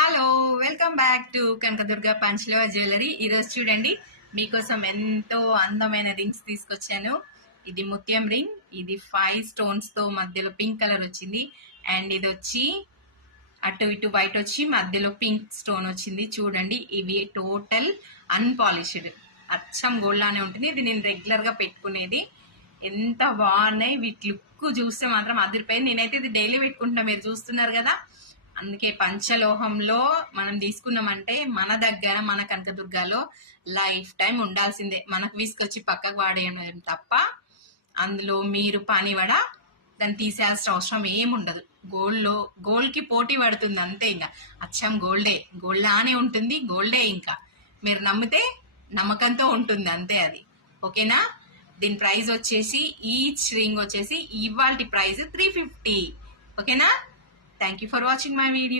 Hello, welcome back to Kanakadurga Panchaleva jewellery. ఈరోజు చూడండి, మీకోసం ఎంతో అందమైన రింగ్స్ తీసుకొచ్చాను. ఇది ముత్యం రింగ్. ఇది 5 స్టోన్స్ తో మధ్యలో పింక్ కలర్ వచ్చింది. అండ్ ఇది వచ్చి అటు ఇటు వైట్ వచ్చి మధ్యలో పింక్ స్టోన్ వచ్చింది. చూడండి, ఇవి టోటల్ అన్పాలిష్డ్, అచ్చం గోల్డ్ లానే ఉంటుంది. ఇది నేను రెగ్యులర్ గా పెట్టుకునేది. ఎంత బాగున్నాయి, వీటి లుక్ చూస్తే మాత్రం అదిరిపోయింది. నేనైతే ఇది డైలీ పెట్టుకుంటున్నా, మీరు చూస్తున్నారు కదా. అందుకే పంచలోహంలో మనం తీసుకున్నామంటే మన దగ్గర, మన కనకదుర్గాలో లైఫ్ టైం ఉండాల్సిందే. మనకు తీసుకొచ్చి పక్కకు వాడేయడం తప్ప అందులో మీరు పనివడ దాన్ని తీసేయాల్సిన అవసరం ఏముండదు. గోల్డ్ కి పోటీ పడుతుంది అంతే. ఇంకా అచ్చం గోల్డ్ లానే ఉంటుంది. గోల్డే, ఇంకా మీరు నమ్మితే నమ్మకంతో ఉంటుంది అంతే అది. ఓకేనా. దీని ప్రైస్ వచ్చేసి ఈచ్ రింగ్ వచ్చేసి ఇవాల్టి ప్రైస్ 350. ఓకేనా. Thank you for watching my video.